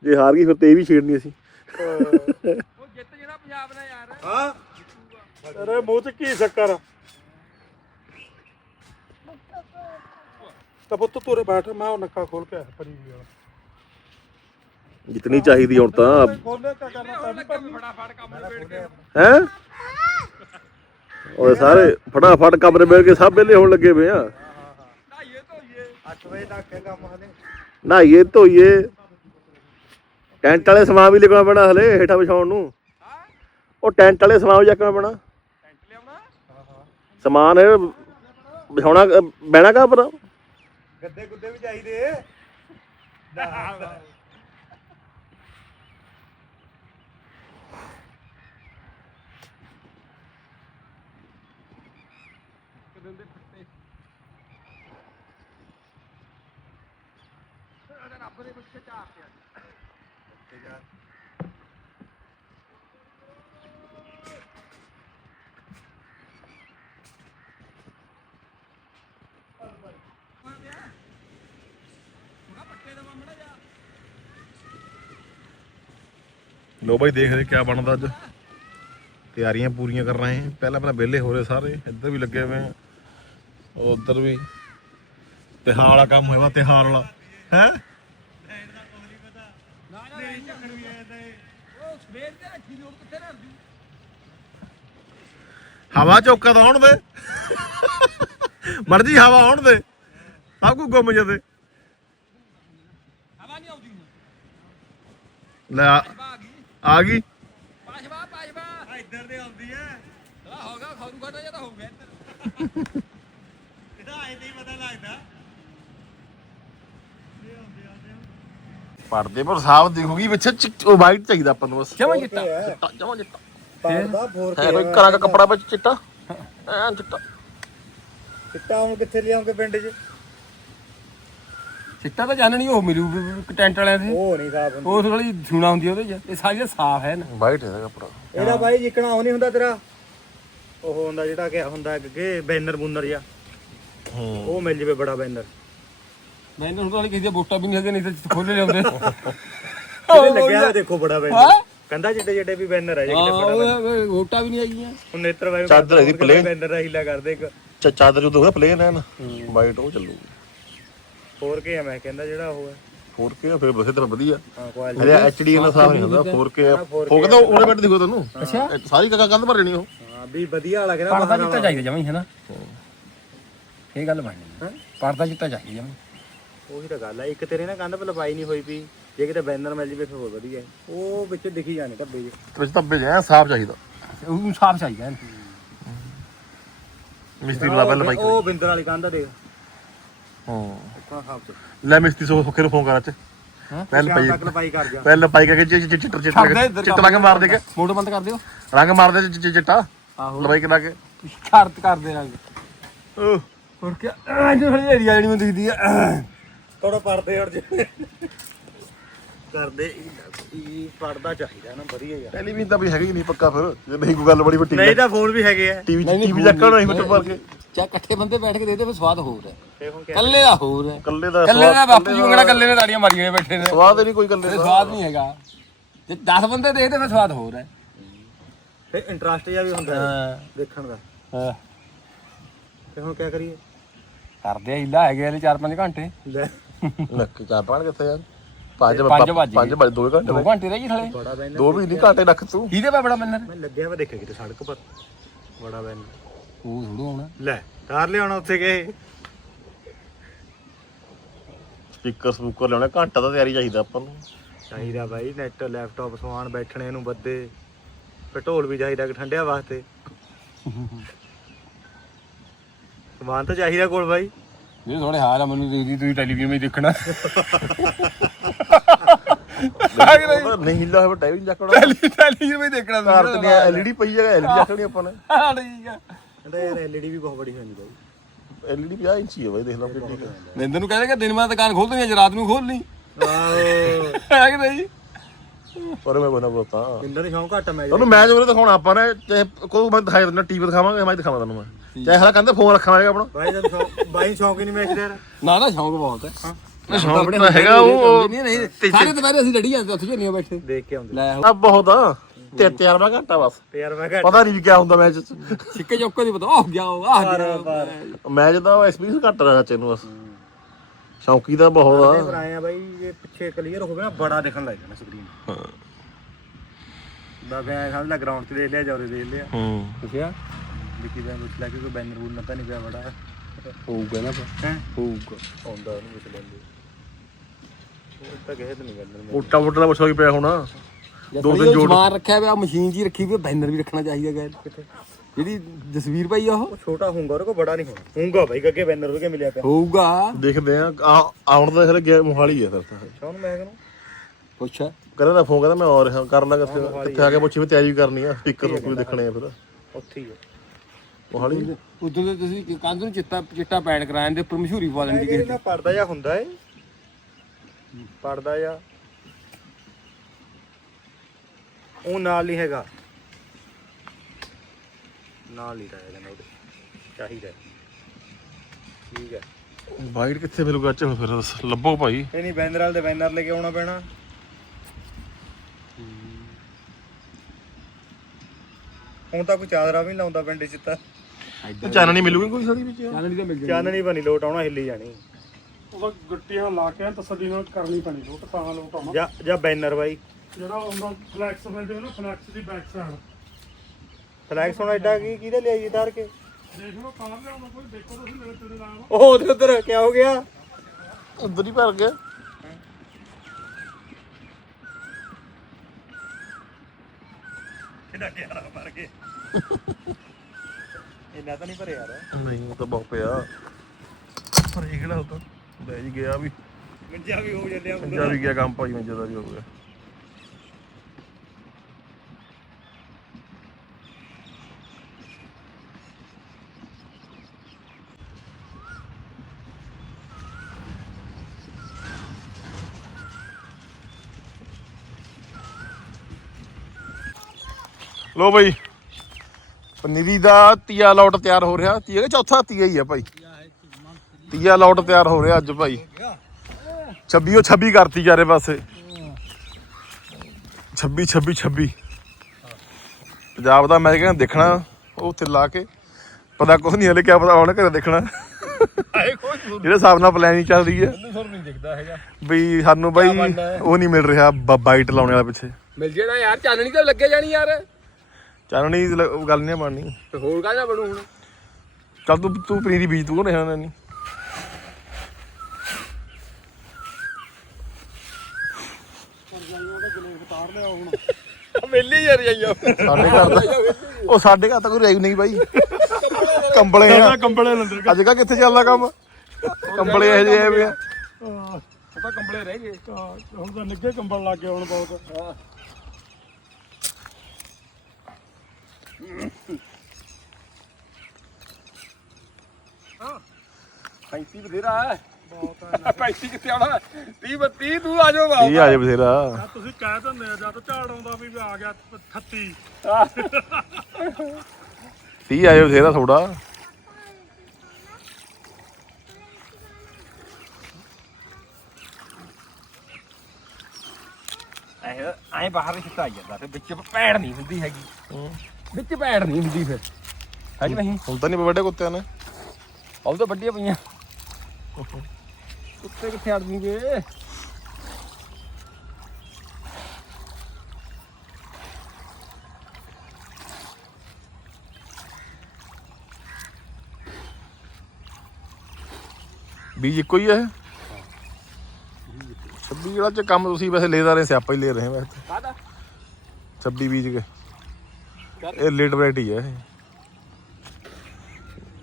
ਜੇ ਹਾਰ ਗਈ ਫਿਰ ਤੇ ਇਹ ਵੀ ਛੇੜਨੀ ਅਸੀਂ। ਉਹ ਜਿੱਤ ਜਿਹੜਾ ਪੰਜਾਬ ਨਾਲ ਯਾਰ। ਹਾਂ। ਤੇਰੇ ਮੂੰਹ 'ਚ ਕੀ ਸ਼ੱਕਰ? ਤਾਂ ਪੁੱਤ ਤੂਰੇ ਬੈਠ ਮੈਂ ਉਹ ਨੱਕਾ ਖੋਲ ਕੇ ਆਇਆ ਪਰੀ ਵਾਲਾ। ਜਿੱਤਣੀ ਚਾਹੀਦੀ ਹੁਣ ਤਾਂ ਖੋਲੇ ਕਾ ਕਰਨਾ ਹੁਣ ਲੱਗੇ ਫਟਾਫਟ ਕੰਮ ਨਿਬੇੜ ਕੇ ਹੈ? ਉਹ ਸਾਰੇ ਫਟਾਫਟ ਕਮਰੇ ਮਿਲ ਕੇ ਸਭ ਵੇਲੇ ਹੋਣ ਲੱਗੇ ਪਏ ਆ। ਢਾਈਏ ਧੋਈਏ 8 ਵਜੇ ਤੱਕ ਹੈ ਕੰਮ ਹਲੇ ਨਹਾਈਏ ਧੋਈਏ। ਟੈਂਟ ਵਾਲੇ ਸਮਾਨ ਵੀ ਲਿਖਣਾ ਪੈਣਾ ਹਲੇ ਹੇਠਾਂ ਵਿਛਾਉਣ ਨੂੰ। ਉਹ ਟੈਂਟ ਵਾਲੇ ਸਮਾਨ ਵੀ ਚੱਕਣਾ ਪੈਣਾ। ਸਮਾਨ ਵਿਛਾਉਣਾ ਬਹਿਣਾ ਕਾ ਪਰ? ਗੱਦੇ ਗੁੱਦੇ ਵੀ ਚਾਹੀਦੇ। ਰੱਬ ਦੇ ਲੋ ਬਾਈ ਦੇਖਦੇ ਕਿਆ ਬਣਦਾ ਅੱਜ। ਤਿਆਰੀਆਂ ਪੂਰੀਆਂ ਕਰ ਰਹੇ ਹਾਂ। ਪਹਿਲਾਂ ਪਹਿਲਾਂ ਵਿਹਲੇ ਹੋ ਰਹੇ ਸਾਰੇ। ਇੱਧਰ ਵੀ ਲੱਗੇ ਹੋਏ ਆ। ਉਧਰ ਵੀ। ਤਿਹਾਰ ਵਾਲਾ ਕੰਮ ਹੋਇਆ ਤਿਹਾਰ ਵਾਲਾ। ਹੈ? ਹਵਾ ਚੌਕਾ ਤਾਂ ਆਉਣ ਦੇ। ਮਰਜ਼ੀ ਹਵਾ ਆਉਣ ਦੇ। ਸਭ ਕੁ ਗੁੰਮ ਜਦੇ ਹਵਾ ਨਹੀਂ ਆਉਂਦੀ ਲੈ ਆ- ਗਈ। ਪਾਸ਼ਵਾ ਪਾਸ਼ਵਾ। ਇੱਧਰ ਦੇ ਆਉਂਦੀ ਹੈ ਚਲਾ ਹੋਗਾ ਖਾਰੂ ਘਟਾ ਜਾਂ ਤਾਂ ਹੋ ਗਿਆ ਇੱਧਰ। ਇਹਦਾ ਆਏ ਪਤਾ ਲੱਗਦਾ। ਪਰਦੇ ਪਰ ਸਾਫ਼ ਦਿਖੂਗੀ ਵਿੱਚ ਚਿੱਟ- ਉਹ ਵਾਈਟ ਚਾਹੀਦਾ ਆਪਾਂ ਨੂੰ ਬਸ। ਜਮਾ ਚਿੱਟਾ। ਚਿੱਟਾ ਜਮਾ ਚਿੱਟਾ। ਪਰਦਾ ਫੋਰ ਹੈ ਕੋਈ ਕਰਾਂ ਦਾ ਕੱਪੜਾ ਵਿੱਚ ਚਿੱਟਾ? ਐਂ ਚਿੱਟਾ। ਚਿੱਟਾ ਹੁਣ ਕਿੱਥੇ ਲਿਆਉਂਗੇ ਪਿੰਡ 'ਚ? ਚਿੱਟਾ ਤਾਂ ਜਾਣਣੀ ਉਹ ਮਿਲੂ ਟੈਂਟ ਵਾਲਿਆਂ ਦੇ। ਉਹ ਨਹੀਂ ਸਾਫ਼ ਹੁੰਦਾ। ਉਸ ਵਾਲੀ ਸੁਣਾ ਹੁੰਦੀ ਉਹਦੇ ਚ। ਇਹ ਸਾਰੀ ਸਾਫ਼ ਹੈ ਨਾ। ਵਾਈਟ ਹੈ ਕੱਪੜਾ। ਇਹਦਾ ਬਾਈ ਜਿੱਕਣਾ ਉਹ ਨਹੀਂ ਹੁੰਦਾ ਤੇਰਾ। ਉਹ ਹੁੰਦਾ ਜਿਹੜਾ ਕਿ ਹੁੰਦਾ ਅੱਗੇ ਬੈਨਰ ਬੁੰਨਰ ਜਾਂ ਹੂੰ। ਉਹ ਮਿਲ ਜਵੇ ਬੜਾ ਬੈਨਰ। ਮੈਨੂੰ ਹੁਣ ਤਾਂ ਕਿਸੇ ਦੀਆਂ ਵੋਟਾਂ ਵੀ ਨਹੀਂ ਹੈਗੇ ਨਹੀਂ ਤਾਂ ਖੋਲੇ ਲਿਆਉਂਦੇ। ਇਹਦੇ ਲੱਗਿਆ ਹੋਇਆ ਦੇਖੋ ਬੜਾ ਬੈਨਰ। ਕੰਧਾ ਜਿੱਡੇ ਜਿੱਡੇ ਵੀ ਬੈਨਰ ਹੈ ਜੇ ਹਾਂ ਕਿਤੇ ਬੜਾ ਵੋਟਾਂ ਵੀ ਨਹੀਂ ਆਈਆਂ ਹੁਣ ਨੇਤਰ ਵਾਈ ਚਾਦਰ ਇਹਦੀ plain। ਬੈਨਰ ਦਾ ਹੀਲਾ ਕਰਦੇ ਇੱਕ। ਚਾਦਰ ਜਦੋਂ ਹੋਣਾ ਪਲੇਨ ਹੈ ਨਾ ਵਾਈਟ ਉਹ ਚੱਲੂ ਹੋਰ ਕੀ ਹੈ ਮੈਂ ਕਹਿੰਦਾ ਜਿਹੜਾ ਉਹ ਹੈ 4K ਫਿਰ ਬਸੇ ਤਰ੍ਹਾਂ ਵਧੀਆ। ਹਾਂ ਕੁਆਲਿਟੀ ਹਲੇ ਐਚਡੀ ਨਾਲ ਸਾਫ਼ ਨਹੀਂ ਹੁੰਦਾ 4K ਫੋਕ ਤਾਂ ਉਹਨੇ ਬੈਠ ਦਿਖੋ ਤੈਨੂੰ ਅੱਛਾ। ਸਾਰੀ ਕਾ ਕੰਧ ਭਰ ਜਣੀ ਉਹ। ਹਾਂ ਵੀ ਵਧੀਆ ਵਾਲਾ ਕਹਿੰਦਾ ਪਰਦਾ ਜਿੱਤਾ ਚਾਹੀਦਾ ਜਮਾਂ ਹੀ ਹੈ ਨਾ? ਇਹ ਗੱਲ ਬਣਨੀ ਪਰਦਾ ਜਿੱਤਾ ਚਾਹੀਦਾ ਜਮਾਂ ਉਹੀ ਤਾਂ ਗੱਲ ਹੈ ਇੱਕ ਤੇਰੇ ਨਾਲ ਕੰਧ ਪਰ ਲਪਾਈ ਨਹੀਂ ਹੋਈ ਪਈ ਜੇ ਕਿਤੇ ਬੈਨਰ ਮਿਲ ਜਵੇ ਫਿਰ ਹੋਰ ਵਧੀਆ। ਹੈ। ਉਹ ਵਿੱਚ ਦਿਖੀ ਜਾਣੇ ਧੱਬੇ ਜੇ ਵਿੱਚ ਧੱਬੇ ਜਿਹਾ ਸਾਫ਼ ਚਾਹੀਦਾ। ਉਹ ਸਾਫ਼ ਚਾਹੀਦਾ ਹੈ। ਮਿਸਤਰੀ ਲਾ ਪਹਿਲਾਂ ਬਾਈ ਉਹ ਬਿੰਦਰ ਵਾਲੀ ਕੰਧ ਆ ਦੇਖ। ਹਾਂ। ਲੈ ਮਿਸਤਰੀ ਸੋ ਸੁੱਖੇ ਨੂੰ ਫੋਨ ਕਰ ਚ ਪਹਿਲਾਂ ਪਈ ਤੱਕ ਲਪਾਈ ਕਰ ਜਾ ਪਹਿਲਾਂ ਪਾਈ ਕਰਕੇ ਚਿੱਟ ਚਿੱਟ ਚਿੱਟ ਕੇ ਮਾਰ ਦੇ ਕੇ। ਮੋਟਰ ਬੰਦ ਕਰ ਦਿਓ। ਰੰਗ ਮਾਰ ਦੇ ਚਿੱਟ ਆਹੋ। ਲਵਾਈ ਕਰਾ ਕੇ। ਸ਼ਰਤ ਕਰ ਦੇ ਰੰਗ ਓਹ, ਹੋਰ ਕੀ। ਅੱਜ ਥੋੜੀ ਏਰੀਆ ਜਿਹੜੀ ਮੈਨੂੰ ਦਿਖਦੀ ਆ। ਥੋੜਾ ਪੜਦੇ ਹਟ ਜੇ ਕਰਦੇ ਇਹ ਪੜਦਾ ਚਾਹੀਦਾ ਨਾ ਵਧੀਆ ਯਾਰ ਟੈਲੀਵਿਜ਼ਨ ਤਾਂ ਵੀ ਹੈਗਾ ਹੀ ਨਹੀਂ ਪੱਕਾ ਫਿਰ ਜੇ ਨਹੀਂ ਕੋਈ ਗੱਲ ਬੜੀ ਵੱਡੀ ਨਹੀਂ ਤਾਂ ਫੋਨ ਵੀ ਹੈਗੇ ਆ। ਟੀਵੀ ਟੀਵੀ ਚੱਕਣਾ ਨਹੀਂ ਮੀਟਰ ਭਰ ਕੇ ਚਾ ਇਕੱਠੇ ਬੰਦੇ ਬੈਠ ਕੇ ਦੇਖਦੇ ਫਿਰ ਸਵਾਦ ਹੋਰ ਹੈ। ਕੱਲੇ ਦਾ ਹੋਰ ਹੈ। ਕੱਲੇ ਦਾ ਕੱਲੇ ਦਾ ਬਾਪੂ ਜੀ ਉਂਗੜਾ ਕੱਲੇ ਨੇ ਤਾੜੀਆਂ ਮਾਰੀਆਂ ਬੈਠੇ ਨੇ। ਸਵਾਦ ਨਹੀਂ ਕੋਈ ਕੱਲੇ ਦਾ। ਸਵਾਦ ਨਹੀਂ ਹੈਗਾ। ਜੇ 10 ਬੰਦੇ ਦੇਖਦੇ ਫਿਰ ਸਵਾਦ ਹੋਰ ਹੈ। ਫਿਰ ਇੰਟਰਸਟ ਜਿਹਾ ਵੀ ਹੁੰਦਾ ਦੇਖਣ ਦਾ। ਹਾਂ। ਤੇ ਹੁਣ ਕੀ ਕਰੀਏ? ਕਰਦੇ ਆ ਹਿੱਲਾ ਹੈਗੇ ਹਲੇ 4-5 ਘੰਟੇ। ਲੈ। ਨੱਕ ਚਾਰ ਪਾਣ ਕਿੱਥੇ ਯਾਰ ਪੰਜ ਪੰਜ ਵੱਜ ਪੰਜ ਵੱਜ ਦੋ ਘੰਟੇ 2 ਘੰਟੇ ਰਹਿ ਗਏ ਥਲੇ ਬੜਾ ਬੈਨਰ ਦੋ ਵੀ ਨਹੀਂ ਘਾਟੇ ਰੱਖ ਤੂੰ। ਕਿਹਦੇ ਪਾ ਬੜਾ ਮੰਨਰ ਮੈਂ ਲੱਗਿਆ ਵਾ ਦੇਖਿਆ ਕਿਤੇ ਸੜਕ ਪਰ ਬੜਾ ਬੈਨਰ ਉਹ ਥੋੜੂ ਆਉਣਾ ਲੈ ਤਾਰ ਲਿਆਉਣਾ ਉੱਥੇ ਗਏ ਸਪੀਕਰ ਸਪੂਕਰ ਲਿਆਉਣਾ ਘੰਟਾ ਤਾਂ ਤਿਆਰੀ ਚਾਹੀਦਾ ਆਪਾਂ ਨੂੰ। ਚਾਹੀਦਾ ਬਾਈ ਨੈਟ ਲੈਪਟਾਪ ਸਮਾਨ ਬੈਠਣੇ ਨੂੰ ਬੱਦੇ ਫਿਰ ਢੋਲ ਵੀ ਚਾਹੀਦਾ ਕਿ ਠੰਡਿਆ ਵਾਸਤੇ। ਸਮਾਨ ਤਾਂ ਚਾਹੀਦਾ ਕੋਲ ਬਾਈ। ਇਹ ਥੋੜੇ ਹਾਲ ਆ ਮੈਨੂੰ ਦੇਖਦੀ ਤੁਸੀਂ ਟੈਲੀਵਿਜ਼ਨ ਵਿੱਚ ਦੇਖਣਾ। ਉਹ ਨਹੀਂ ਹਿੱਲਾ ਹੋਇਆ ਟਾਈਮ ਚੱਕਣਾ ਟੈਲੀਵਿਜ਼ਨ ਵਿੱਚ ਦੇਖਣਾ ਘਰ ਤੇ ਐਲਈਡੀ ਪਈ ਜਗਾ ਐਲਈਡੀ ਚੱਕਣੀ ਆਪਾਂ ਨੇ। ਹਾਂ ਠੀਕ ਆ। ਕਹਿੰਦਾ ਯਾਰ ਐਲਈਡੀ ਵੀ ਬਹੁਤ ਬੜੀ ਹੋਣੀ ਬਾਈ ਐਲਈਡੀ 50 ਇੰਚੀ ਹੈ ਬਾਈ ਦੇਖ ਲਓ ਕਿੰਨੀ ਕੁ। ਨਿੰਦਰ ਨੂੰ ਕਹਿੰਦੇ ਕਿ ਦਿਨ ਮੈਂ ਦੁਕਾਨ ਖੋਲ ਦੂੰਗੀ ਅੱਜ ਰਾਤ ਨੂੰ ਖੋਲ ਲਈ ਆਹੋ। ਹੈ ਕਿ ਨਹੀਂ? ਪਰ ਮੈਂ ਬਣਾ ਬੋਤਾ ਕਿੰਨਾ ਦੀ ਸ਼ੌਂਕ ਘੱਟ ਮੈਂ ਤੁਹਾਨੂੰ ਮੈਚ ਉਹਨੇ ਦਿਖਾਉਣਾ ਆਪਾਂ ਨੇ ਚਾਹੇ ਕੋਈ ਮੈਂ ਦਿਖਾਈ ਦਿੰਦਾ ਟੀਵੀ ਦਿਖਾਵਾਂਗੇ ਮੈਂ ਦਿਖਾਵਾਂ ਤੁਹਾਨੂੰ ਮੈਂ। ਚਾਹੇ ਹਲਾ ਕਹਿੰਦੇ ਫੋਨ ਰੱਖਣਾ ਹੈਗਾ ਆਪਣਾ। ਬਾਈ ਦਾ ਸ਼ੌਂਕ ਬਾਈ ਸ਼ੌਂਕ ਹੀ ਨਹੀਂ ਮੈਚ ਯਾਰ ਨਾ ਨਾ ਸ਼ੌਂਕ ਬਹੁਤ ਹੈ। ਸ਼ੌਂਕ ਤਾਂ ਹੈਗਾ ਉਹ ਨਹੀਂ ਨਹੀਂ ਸਾਰੇ ਦੁਪਹਿਰੇ ਅਸੀਂ ਲੜੀ ਜਾਂਦੇ ਉੱਥੇ ਜੰਨੀਆਂ ਬੈਠੇ। ਦੇਖ ਕੇ ਆਉਂਦੇ। ਲੈ ਆ ਬਹੁਤ ਆ। ਤੇ ਤਿਆਰਵਾ ਘੰਟਾ ਬਸ। ਤੇ ਯਾਰ ਮੈਂ ਘੱਟ। ਪਤਾ ਨਹੀਂ ਵੀ ਕੀ ਹੁੰਦਾ ਮੈਚ ਚ। ਸਿੱਕੇ ਚੌਕੇ ਦੀ ਪਤਾ ਉਹ ਗਿਆ ਉਹ ਆ ਗਿਆ ਮੈਚ ਦਾ ਐਕਸਪੀਰੀਅੰਸ ਘੱਟ ਰਿਹਾ ਨੂੰ ਬਸ। ਸ਼ੌਂਕੀ ਦਾ ਬਹੁਤ ਤੇ ਆ। ਪਰ ਆਏ ਆ ਬਾਈ ਜੇ ਪਿੱਛੇ ਕਲੀਅਰ ਹੋਵੇ ਨਾ ਬੜਾ ਦਿਖਣ ਲੱਗ ਜਾਣਾ ਸਕਰੀਨ ਹਾਂ। ਦਾ ਮੈਂ ਸਮਝ ਲਾ ਗਰਾਊਂਡ 'ਚ ਦੇਖ ਲਿਆ ਜੌਰੇ ਦੇਖ ਲਿਆ। ਹੂੰ। ਪੁੱਛਿਆ? ਵਿੱਕੀ ਦਾ ਪੁੱਛ ਲਿਆ ਕਿ ਕੋਈ ਬੈਨਰ ਬੂਨਰ ਤਾਂ ਨਹੀਂ ਪਿਆ ਬੜਾ। ਹੋਊਗਾ ਨਾ ਹੈ? ਹੋਊਗਾ। ਆਉਂਦਾ ਉਹਨੂੰ ਪੁੱਛ ਲੈਂਦੇ। ਉਹ ਤਾਂ ਕਿਸੇ ਤੇ ਨਹੀਂ ਬੈਨਰ ਮੋਟਾ ਮੋਟਾ ਦਾ ਪੁੱਛੋ ਕੀ ਪਿਆ ਹੋਣਾ। ਦੋ ਦਿਨ ਜੋੜ ਰੱਖਿਆ ਪਿਆ ਮਸ਼ੀਨ ਜੀ ਰੱਖੀ ਵੀ ਬੈਨਰ ਵੀ ਰੱਖਣਾ ਚਾਹੀਦਾ ਗੈਰ ਕਿੱਥੇ? ਜਿਹੜੀ ਜਸਵੀਰ ਭਾਈ ਆ ਉਹ? ਉਹ ਛੋਟਾ ਹੋਊਗਾ ਉਹਦੇ ਕੋਲ ਬੜਾ ਨਹੀਂ ਹੋਣਾ। ਹੋਊਗਾ ਬਾਈ ਅੱਗੇ ਬੈਨਰ ਉਹਦੇ ਮਿਲਿਆ ਪਿਆ। ਹੋਊਗਾ। ਦੇਖਦੇ ਆ ਆ- ਆਉਣ ਦਾ ਫਿਰ ਗਿਆ ਮੋਹਾਲੀ ਆ ਫਿਰ ਤਾਂ। ਸ਼ੌਨ ਮੈਂ ਕਹਿੰਦਾ ਪੁੱਛ। ਕਹਿੰਦਾ ਤਾਂ ਫੋਨ ਕਹਿੰਦਾ ਮੈਂ ਔਰ ਹਾਂ, ਕਰ ਲਾ ਕਿੱਥੇ ਕਿੱਥੇ ਆ ਕੇ ਪੁੱਛੀ ਵੀ ਤਿਆਰੀ ਵੀ ਕਰਨੀ ਆ ਸਪੀਕਰ ਨੂੰ ਦੇਖਣੇ ਆ ਫਿਰ। ਉੱਥੇ ਹੀ ਆ। ਮੋਹਾਲੀ? ਉਦੋਂ ਤੇ ਤੁਸੀਂ ਕੰਧ ਨੂੰ ਚਿੱਟਾ ਚਿੱਟਾ ਪੈਣ ਕਰਾਉਣ ਦੇ ਉੱਪਰ ਮਸ਼ਹੂਰੀ ਪਾ ਦੇਣੀ ਇਹ ਨਾ ਪੜਦਾ ਜਾਂ ਹੁੰਦਾ ਏ। ਪੜਦਾ ਜਾਂ ਉਹ ਨਾਲ ਨਹੀਂ ਹੈਗਾ। ਨਾਲ ਨਹੀਂ ਰਹਿ ਜਾਂਦਾ ਉਹਦੇ। ਚਾਹੀਦਾ। ਠੀਕ ਹੈ। ਵਾਈਟ ਕਿੱਥੇ ਮਿਲੂਗਾ ਹੁਣ ਫਿਰ ਦੱਸ, ਲੱਭੋ ਭਾਈ। ਇਹ ਨਹੀਂ ਬੈਨਰ ਵਾਲੇ ਦੇ ਬੈਨਰ ਲੈ ਕੇ ਆਉਣਾ ਪੈਣਾ। ਹੁਣ ਤਾਂ ਕੋਈ ਚਾਦਰਾ ਵੀ ਨੀ ਲਾਉਂਦਾ ਪਿੰਡ ਚ ਤਾਂ। ਚਾਨਣੀ ਮਿਲੂਗੀ ਕੋਈ ਸਾਡੀ ਵਿੱਚ? ਚਾਨਣੀ ਤਾਂ ਮਿਲ ਚਾਨਣੀ ਬਣੀ ਲੋਟ ਆਉਣਾ ਹਿੱਲੀ ਜਾਣੀ। ਉਹਦਾ ਗੱਟੀਆਂ ਲਾ ਕੇ ਤਸੱਲੀ ਨਾਲ ਕਰਨੀ ਪੈਣੀ ਲੋਟ ਤਾਂ ਲੋਟ ਆਉਣਾ। ਜਾਂ ਜਾਂ ਬੈਨਰ ਬਾਈ। ਜਿਹੜਾ ਉਹਨਾਂ ਫਲੈਕਸ ਮਿਲਦੇ ਨਾ ਫਲੈਕਸ ਦੀ ਬੈਕ ਸਾਈਡ ਫਲੈਕਸ ਹੁਣ ਐਡਾ ਕੀ ਕਿਹਦੇ ਲਿਆਈ ਤਾਰ ਕੇ? ਦੇਖ ਲਓ ਕਾਰ ਲਿਆਉਣਾ ਕੋਈ ਦੇਖੋ ਤੁਸੀਂ ਮੇਰੇ ਤੇਰੇ ਨਾਲ। ਉਹ ਉਧਰ ਉਧਰ ਕੀ ਹੋ ਗਿਆ? ਅੰਦਰ ਹੀ ਭਰ ਗਿਆ। ਕਿਹਦਾ ਗਿਆ ਮਰ ਗਏ ਇੰਨਾ ਤਾਂ ਨਹੀਂ ਭਰਿਆ ਯਾਰ। ਨਹੀਂ ਉਹ ਤਾਂ ਬਹੁਤ ਪਿਆ। ਪਰ ਇਹ ਕਿਹੜਾ ਹੁੰਦਾ ਲੈ ਜੀ ਗਿਆ ਵੀ। ਮੰਜਾ ਵੀ ਹੋ ਜਾਂਦੇ ਆ। ਪੰਜਾ ਵੀ ਗਿਆ ਕੰਮ ਭਾਈ ਮੰਜੇ ਦਾ ਵੀ ਹੋ ਗਿਆ। ਲੋ ਬਈ। ਪਨੀਰੀ ਦਾ ਤੀਆ ਲੋਟ ਤਿਆਰ ਹੋ ਰਿਹਾ। ਤੀਆ ਕਿ ਚੌਥਾ ਤੀਆ ਹੀ ਆ ਭਾਈ? ਤੀਆ ਲੋਟ ਤਿਆਰ ਹੋ ਰਿਹਾ ਅੱਜ ਭਾਈ। 26 ਉਹ 26 ਕਰਤੀ ਚਾਰੇ ਪਾਸੇ। 26 26 26 ਪੰਜਾਬ ਦਾ ਮੈਚ ਕਹਿੰਦਾ ਦੇਖਣਾ ਉਹ ਉੱਥੇ ਲਾ ਕੇ। ਪਤਾ ਕੁਝ ਨਹੀਂ ਹਲੇ ਕਿਆ ਪਤਾ ਹੁਣ ਘਰੇ ਦੇਖਣਾ। ਜਿਹੜੇ ਹਿਸਾਬ ਨਾਲ ਪਲੈਨਿੰਗ ਚੱਲਦੀ ਹੈ। ਨਹੀਂ ਦਿਖਦਾ ਹੈਗਾ। ਵੀ ਸਾਨੂੰ ਬਾਈ? ਉਹ ਨਹੀਂ ਮਿਲ ਰਿਹਾ ਬਾਈਟ ਲਾਉਣ ਵਾਲਾ ਪਿੱਛੇ। ਮਿਲ ਜਿਹੜਾ ਯਾਰ ਚਾਨਣੀ ਤਾਂ ਲੱਗੇ ਜਾਣੀ ਯਾਰ। ਚਾਨਣੀ ਦੀ ਲ- ਗੱਲ ਨਹੀਂ ਬਣਨੀ। ਤੇ ਹੋਰ ਕਾਹਦਾ ਬਣੂ ਹੁਣ? ਚੱਲ ਤੂੰ ਤੂੰ ਪਨੀਰੀ ਬੀਜ ਤੂੰ ਨਹੀਂ ਨਹੀਂ ਵੇਲੇ ਯਾਰ ਜਾਈਓ ਸਾਡੇ ਘਰ ਦਾ ਉਹ ਸਾਡੇ ਘਰ ਤਾਂ ਕੋਈ ਰੇਗ ਨਹੀਂ ਬਾਈ। ਕੰਬਲੇ ਆ। ਕੰਬਲੇ ਲੰਦਰ ਅੱਜ ਕੱਲ੍ਹ ਕਿੱਥੇ ਚੱਲਦਾ ਕੰਮ? ਕੰਬਲੇ ਇਹੋ ਜਿਹੇ ਆਏ ਆ। ਉਹ ਤਾਂ ਕੰਬਲੇ ਰਹਿ ਗਏ। ਹੁਣ ਤਾਂ ਨਿੱਗੇ ਕੰਬਲ ਲੱਗ ਗਏ ਹੁਣ ਬਹੁਤ। ਪੈਂਤੀ ਬਥੇਰਾ ਹੈ। ਪੈਂਤੀ ਕਿੱਥੇ ਆਉਣਾ? 30 32 ਤੂੰ ਆ ਜਾਓ ਇਹ ਆ ਜੇ ਬਥੇਰਾ। ਤੁਸੀਂ ਕਹਿ ਦਿੰਦੇ ਆ ਜਦ ਝਾੜ ਆਉਂਦਾ ਵੀ ਆ ਗਿਆ 38 30 ਆ ਜੇ ਬਥੇਰਾ ਥੋੜਾ ਐ ਬਾਹਰ ਹੀ ਸਿੱਟਾ ਜਾਂਦਾ ਤੇ ਵਿੱਚ ਪੈੜ ਨਹੀਂ ਹੁੰਦੀ ਹੈਗੀ। ਵਿੱਚ ਪੈੜ ਨਹੀਂ ਹੁੰਦੀ ਫਿਰ। ਹੈ ਕਿ ਨਹੀਂ? ਹੁਣ ਤਾਂ ਨਹੀਂ ਵੱਡੇ ਕੁੱਤਿਆਂ ਨੇ। ਉਹ ਤਾਂ ਵੱਡੀਆਂ ਪਈਆਂ। ਕੁੱਤੇ ਕਿੱਥੇ ਅੜ ਜੂਗੇ? ਬੀਜ ਇੱਕੋ ਹੀ ਹੈ ਛੱਬੀ ਜਿਹੜਾ ਚ ਕੰਮ ਤੁਸੀਂ ਵੈਸੇ ਲੈ ਰਹੇ ਸਿਆਪਾ ਹੀ ਲੈ ਰਹੇ ਵੈਸੇ। ਕਾਹਦਾ? ਛੱਬੀ ਬੀਜ ਕੇ। ਇਹ ਲੇਟ ਵੈਰਾਈਟੀ ਹੈ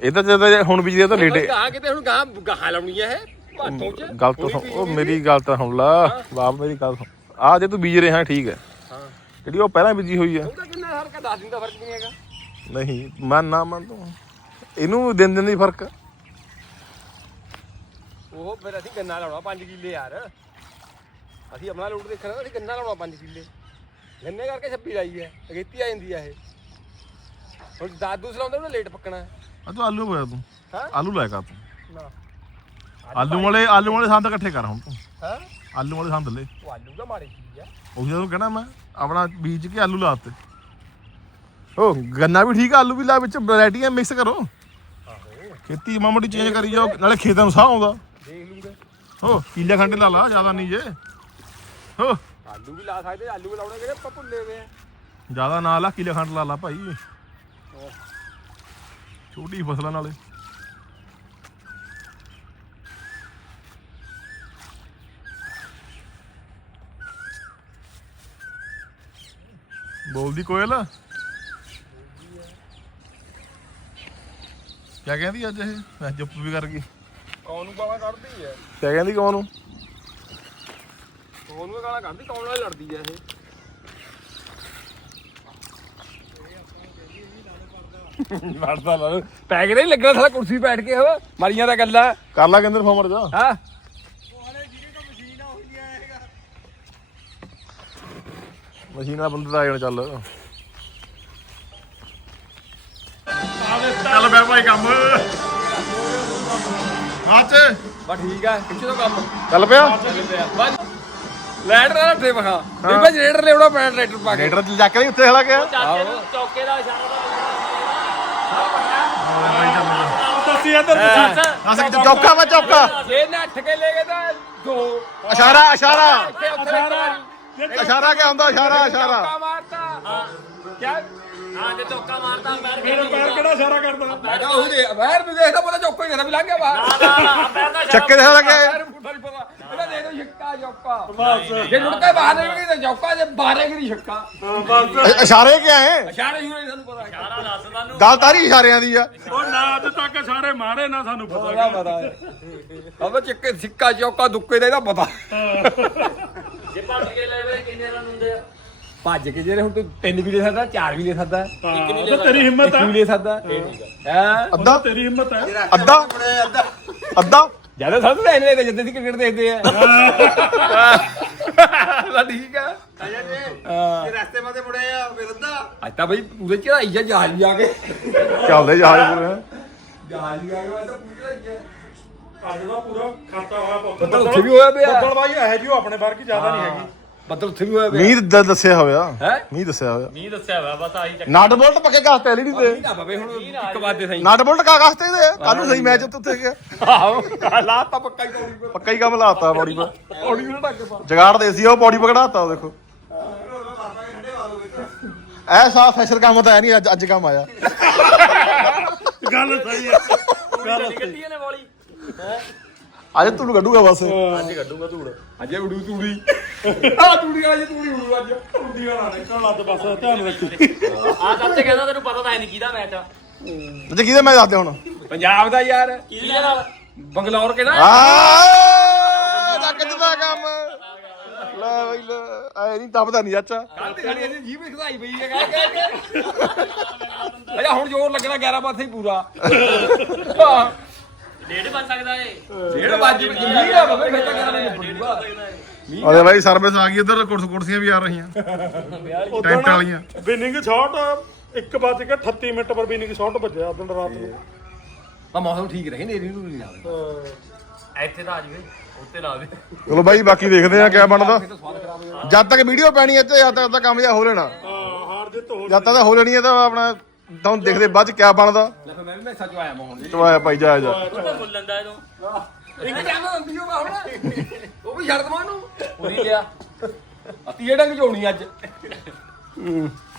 ਇਹ। ਤਾਂ ਜਦੋਂ ਹੁਣ ਬੀਜਦੇ ਤਾਂ ਲੇਟ ਗਾਂ ਕਿਤੇ ਹੁਣ ਗਾਂ ਗਾਹਾਂ ਲਾਉਣੀ ਹੈ ਇਹ। ਭਾਤੋਂ ਚ। ਗੱਲ ਤਾਂ ਸੁਣ- ਉਹ ਮੇਰੀ ਗੱਲ ਤਾਂ ਸੁਣ ਲਾ। ਬਾਪ ਮੇਰੀ ਗੱਲ ਸੁਣ। ਆ ਜੇ ਤੂੰ ਬੀਜ ਰਿਹਾ ਠੀਕ ਹੈ ਹਾਂ। ਜਿਹੜੀ ਉਹ ਪਹਿਲਾਂ ਬੀਜੀ ਹੋਈ ਹੈ ਉਹ ਤਾਂ ਕਿੰਨਾ ਹਰ ਕਾ ਦੱਸ ਦਿਨ ਦਾ ਫ਼ਰਕ ਨਹੀਂ ਹੈਗਾ। ਨਹੀਂ ਮੰਨ ਨਾ ਮੰਨ ਤੂੰ ਇਹਨੂੰ ਦਿਨ ਦਿਨ ਦੀ ਫ਼ਰਕ ਆ। ਉਹ ਫਿਰ ਅਸੀਂ ਗੰਨਾ ਲਾਉਣਾ 5 ਕਿੱਲੇ ਯਾਰ। ਅਸੀਂ ਆਪਣਾ ਲੋਡ ਦੇਖਣਾ ਅਸੀਂ ਗੰਨਾ ਲਾਉਣਾ 5 ਕਿੱਲੇ। ਗੰਨੇ ਕਰਕੇ 26 ਲਾਈ ਹੈ ਅਗੇਤੀ ਆ ਜਾਂਦੀ ਆ ਇਹ। ਹੁਣ ਦਾਦੂ ਸਲਾਉਂਦੇ ਉਹਨੇ ਲੇਟ ਪੱਕਣਾ। ਹੈ। ਆ ਤੂੰ ਆਲੂ ਹੋਇਆ ਤੂੰ। ਹਾਂ? ਆਲੂ ਲੈ ਕਰ ਤੂੰ। ਨਾ। ਆਲੂ ਵਾਲੇ ਆਲੂ ਵਾਲੇ ਸੰਦ ਇਕੱਠੇ ਕਰ ਹੁਣ ਤੂੰ। ਹਾਂ? ਆਲੂ ਵਾਲੇ ਸੰਦ ਲੈ। ਉਹ ਆਲੂ ਦਾ ਮਾੜੀ ਚੀਜ਼ ਆ। ਉਹ ਜਦੋਂ ਕਹਿਣਾ ਮੈਂ ਆਪਣਾ ਬੀਜ ਕੇ ਆਲੂ ਲਾਤੇ। ਉਹ ਗੰਨਾ ਵੀ ਠੀਕ ਆ ਆਲੂ ਵੀ ਲਾ ਵਿੱਚ ਵੈਰਾਈਟੀਆਂ ਮਿਕਸ ਕਰੋ। ਆਹੋ। ਖੇਤੀ ਮਾਮੂਲੀ ਚੇਂਜ ਕਰੀ ਜਾਓ ਨਾਲੇ ਖੇਤਾਂ ਨੂੰ ਸਾਹ ਆਉਂਦਾ। ਦੇਖ ਲੂੰਗੇ। ਹੋ ਕਿੱਲੇ ਖੰਡੇ ਲਾ ਲਾ ਜ਼ਿਆਦਾ ਨਹੀਂ ਜੇ। ਹੋ ਆਲੂ ਵੀ ਲਾ ਸਕਦੇ ਆਲੂ ਵੀ ਲਾਉਣੇ ਕਿਹੜੇ ਆਪਾਂ ਭੁੱਲੇ ਹੋਏ ਆ। ਜ਼ਿਆਦਾ ਨਾ ਲਾ ਕਿੱਲੇ ਖੰਡ ਲਾ ਲਾ ਭਾਈ। ਛੋਟੀ ਫਸਲਾਂ ਨਾਲੇ। ਬੋਲਦੀ ਕੋਇਲ? ਕਿਆ ਕਹਿੰਦੀ ਅੱਜ ਇਹ? ਮੈਂ ਚੁੱਪ ਵੀ ਕਰ ਗਈ। ਕੌਣ ਨੂੰ ਗਾਲਾਂ ਕੱਢਦੀ ਹੈ ਕਿਆ ਕਹਿੰਦੀ ਕੌਣ ਨੂੰ? ਕੌਣ ਨੂੰ ਗਾਲਾਂ ਕੱਢਦੀ ਕੌਣ ਨਾਲ ਲੜਦੀ ਹੈ ਇਹ? ਵੜਦਾ ਲਾ ਪੈ ਕੇ ਨਹੀਂ ਲੱਗਣਾ ਸਾਲਾ ਕੁਰਸੀ ਬੈਠ ਕੇ ਹੋ ਮਾਰੀਆਂ ਦਾ ਗੱਲਾਂ। ਕਰ ਲਾ ਕਹਿੰਦੇ ਫਾਰਮਰ ਜਾ ਹਾਂ। ਮਸ਼ੀਨ ਵਾਲਾ ਬੰਦਾ ਤਾਂ ਆ ਜਾਣਾ ਚੱਲ। ਚੱਲ ਬੈ ਭਾਈ ਕੰਮ। ਆਚ ਬਸ ਠੀਕ ਆ ਕੰਮ। ਚੱਲ ਪਿਆ। ਬਸ ਲੈਟਰ ਦਾ ਰੱਟੇ ਵਖਾ ਨਹੀਂ ਭਾਈ ਰੇਡਰ ਲਿਆਉਣਾ ਪੈਣਾ ਟਰੈਕਟਰ ਪਾ ਕੇ। ਰੇਡਰ ਚ ਜਾ ਕੇ ਨਹੀਂ ਉੱਥੇ ਖੜਾ ਗਿਆ ਆਹੋ। ਦੱਸੀ ਇੱਧਰ ਅਸ ਚੌਕਾ ਵਾ ਚੌਕਾ। ਜੇ ਨੱਠ ਕੇ ਲੈ ਗਏ ਤਾਂ ਦੋ। ਇਸ਼ਾਰਾ ਇਸ਼ਾਰਾ। ਇੱਥੇ ਉੱਥੇ ਇੱਕ ਇਸ਼ਾਰਾ। ਕਿਆ ਹੁੰਦਾ? ਇਸ਼ਾਰਾ ਇਸ਼ਾਰਾ। ਚੌਕਾ ਮਾਰਤਾ। ਹਾਂ। ਕਿਆ? ਮੇਰੇ ਪੈਰ ਕਿਹੜਾ ਇਸ਼ਾਰਾ ਕਰਦਾ ਮੈਂ ਕਿਹਾ ਉਹ ਦੇ ਬਾਹਰ ਵੀ ਦੇਖਦਾ ਪਤਾ ਚੌਕਾ ਹੀ ਕਹਿੰਦਾ ਵੀ ਲੰਘ ਗਿਆ ਬਾਹਰ। ਚੱਕੇ ਦੇ ਹੈ? ਪੁੱਠਾ ਨੀ ਪਤਾ ਇਹਦਾ ਦੇ ਦੋ ਛੱਕਾ ਚੌਕਾ ਜੇ ਲੁੜ ਕੇ ਬਾਹਰ ਨਿਕਲ ਤਾਂ ਚੌਕਾ ਜੇ ਬਾਹਰੇ ਗਈ ਛੱਕਾ। ਇ- ਇਸ਼ਾਰੇ ਕਿਆ ਹੈ ਇਸ਼ਾਰੇ ਹੀ ਨਹੀਂ ਸਾਨੂੰ ਪਤਾ ਇਸ਼ਾਰਾ ਗੱਲ ਤਾਰੀ ਇਸ਼ਾਰਿਆਂ ਦੀ ਆ। ਉਹ ਨਾ ਅੱਜ ਤੱਕ ਸਾਰੇ ਮਾਰੇ ਨਾ ਸਾਨੂੰ ਪਤਾ ਪਤਾ ਹੈ। ਅਬ ਚੱਕੇ ਸਿੱਕਾ ਚੌਕਾ ਦੁੱਕੇ ਦਾ ਇਹਦਾ ਪਤਾ। ਭੱਜ ਕੇ ਜਿਹੜੇ ਹੁਣ ਤੂੰ ਤਿੰਨ ਵੀ ਲੈ ਸਕਦਾ ਚਾਰ ਵੀ ਲੈ ਸਕਦਾ। ਇੱਕ ਨਹੀਂ ਲੈ ਤੇਰੀ ਹਿੰਮਤ ਇੱਕ ਹੈ ਵੀ ਲੈ ਸਕਦਾ। ਹੈ? ਅੱਧਾ ਤੇਰੀ ਹਿੰਮਤ ਹੈ ਅੱਧਾ? ਅੱਧਾ? ਜ਼ਿਆਦਾ ਸਭ ਤੋਂ ਲੈਣੇ ਤੇ ਜਿੱਦਾਂ ਦੀ ਕ੍ਰਿਕਟ ਦੇਖਦੇ ਆ। ਤਾਂ ਠੀਕ ਆ ਹਾਂ। ਰਸਤੇ ਮਾਤੇ ਮੁੜੇ ਆ ਫਿਰ ਅੱਧਾ। ਅੱਜ ਤਾਂ ਬਈ ਪੂਰੇ ਚੜਾਈ ਜਾ ਜਹਾਜ਼ ਵੀ ਆ ਕੇ। ਚੱਲਦੇ ਜਹਾਜ਼ ਪੂਰੇ। ਜਹਾਜ਼ ਵੀ ਆ ਕੇ ਮੈਂ ਤਾਂ ਪੂਰੇ ਚੜਾਈ ਅੱਜ ਦਾ ਪੂਰਾ ਖਾਤਾ ਹੋਇਆ ਪੁੱਤ। ਬੱਦਲ ਉੱਥੇ ਵੀ ਹੋਇਆ ਪਿਆ। ਬੱਦਲ ਬਾਈ ਹੈ ਜੀ ਉਹ ਆਪਣੇ ਵਰਗੀ ਜ਼ਿਆਦਾ ਨਹੀਂ ਹੈਗੀ। ਬੱਦਲ ਉੱਥੇ ਵੀ ਹੋਇਆ ਪਿਆ। ਮੀਂਹ ਦ- ਦੱਸਿਆ ਹੋਇਆ। ਹੈ? ਮੀਂਹ ਦੱਸਿਆ ਹੋਇਆ। ਨਹੀਂ ਦੱਸਿਆ ਵਾ ਬਸ ਆਹੀ ਚੱਕਰ। ਨਟ ਬੋਲਟ ਪੱਕੇ ਕਾਸਤੇ ਐਲਈਡੀ ਤੇ। ਨਾ ਪਵੇ ਹੁਣ ਇੱਕ ਵਾਰ ਦੇ ਸਹੀ। ਨਟ ਬੋਲਟ ਕਾ ਕਾਸਤੇ ਦੇ ਕੱਲ ਨੂੰ ਸਹੀ ਮੈਚ ਉੱਤੇ ਗਿਆ। ਆਹੋ ਲਾਤਾ ਪੱਕਾ ਹੀ ਪੌੜੀ ਪਰ ਪੱਕਾ ਹੀ ਕੰਮ ਲਾਤਾ ਬੋਡੀ ਪਰ ਪੌੜੀ ਨੂੰ ਢੱਕ ਪਾ। ਜਗਾੜ ਦੇ ਸੀ ਉਹ ਬੋਡੀ ਪਕੜਾਤਾ ਉਹ ਦੇਖੋ। ਐਸਾ ਫੈਸ਼ਰ ਕੰਮ ਤਾਂ ਹੈ ਨਹੀਂ ਅੱਜ ਅੱਜ ਕੰਮ ਆਇਆ। ਗੱਲ ਸਹੀ ਹੈ। ਗੱਲ ਸਹੀ। ਗੱਡੀਆਂ ਨੇ ਵਾਲੀ। ਅੱਜ ਤੁਹਾਨੂੰ ਕੱਢੂਗਾ ਬਸ। ਅੱਜ ਕੱਢੂਗਾ ਧੂੜ। ਅਜੇ ਉਡੂ ਤੂੜੀ ਆ ਤੂੜੀ ਵਾਲਾ ਜੇ ਤੂੜੀ ਉਡੂ ਅੱਜ। ਕੁੰਡੀ ਵਾਲਾ ਨਿਕਲ ਲੱਦ ਬਸ ਧਿਆਨ ਰੱਖੀ। ਆ ਚਾਚੇ ਕਹਿੰਦਾ ਤੈਨੂੰ ਪਤਾ ਤਾਂ ਹੈ ਨਹੀਂ ਕਿਹਦਾ ਮੈਚ ਆ। ਤੇ ਕਿਹਦੇ ਮੈਂ ਦੱਸਦੇ ਹੁਣ? ਪੰਜਾਬ ਦਾ ਯਾਰ। ਕਿਹਦੇ ਨਾਲ? ਬੰਗਲੌਰ ਕਿਹੜਾ ਆ! ਲੱਗ ਜਦਾ ਕੰਮ। ਲੈ ਬਈ ਲੈ। ਐ ਨਹੀਂ ਦਬਦਾ ਨਹੀਂ ਚਾਚਾ। ਕੱਲ ਤੇ ਸਾਡੀ ਇਹਦੀ ਜੀਭ ਖਦਾਈ ਪਈ ਹੈ। ਕਹਿ ਕਹਿ ਕੇ ਅਜਾ ਹੁਣ ਜ਼ੋਰ ਲੱਗਣਾ 11 ਪਾਸੇ ਹੀ ਪੂਰਾ। ਹਾਂ। ਡੇਢ ਬਣ ਸਕਦਾ ਏ। ਡੇਢ ਵਜੇ ਜਿੰਨੀ ਆ ਬਵੇ ਫਿਰ ਤਾਂ 11 ਵਜੇ ਪੜੂਗਾ ਅਰੇ ਬਾਈ ਸਰਵਿਸ ਆ ਗਈ ਉਧਰ ਕੁਰਸ ਕੁਰਸੀਆਂ ਵੀ ਆ ਰਹੀਆਂ। ਟੈਂਟ ਵਾਲੀਆਂ। ਵਿਨਿੰਗ ਸ਼ਾਟ 1 ਵੱਜ ਕੇ 38 ਮਿੰਟ ਪਰ ਵਿਨਿੰਗ ਸ਼ਾਟ ਵੱਜਿਆ ਉਦੋਂ ਰਾਤ ਨੂੰ। ਆ ਮੌਸਮ ਠੀਕ ਰਹੇ ਨੇਰੀ ਨੂੰ ਨਹੀਂ ਆਵੇ ਇੱਥੇ ਤਾਂ ਆ ਜਵੇ ਉੱਤੇ ਲਾ ਦੇ। ਚਲੋ ਬਾਈ ਬਾਕੀ ਦੇਖਦੇ ਆ ਕਿਆ ਬਣਦਾ। ਜਦ ਤੱਕ ਵੀਡੀਓ ਪੈਣੀ ਹੈ ਤੇ ਜਦ ਤੱਕ ਕੰਮ ਜਿਹਾ ਹੋ ਲੈਣਾ। ਹਾਂ ਹਾਰ ਜਿੱਤ ਹੋ ਜਦ ਤੱਕ ਹੋ ਲੈਣੀ ਹੈ ਤਾਂ ਆਪਣਾ ਤੁਹਾਨੂੰ ਦੇਖਦੇ ਬਾਅਦ ਚ ਕਿਆ ਬਣਦਾ? ਲੈ ਫਿਰ ਮੈਂ ਵੀ ਮੈਸਾ ਚ ਆਇਆ ਮੈਂ ਹੁਣ ਜੀ ਚਵਾਇਆ ਭਾਈ ਜਾ ਜਾ। ਉਹ ਤਾਂ ਮੁੱਲ ਲੈਂਦਾ ਇਹਨੂੰ। ਇੱਕ ਟਾਈਮ ਹੁੰਦੀ ਹੋਗਾ ਹੁਣ ਉਹ ਵੀ ਛੱਡ ਦਵਾਂ ਨੂੰ ਪੂਰੀ ਲਿਆ। ਅਤੀ ਡੰਗ ਜੋਣੀ ਅੱਜ।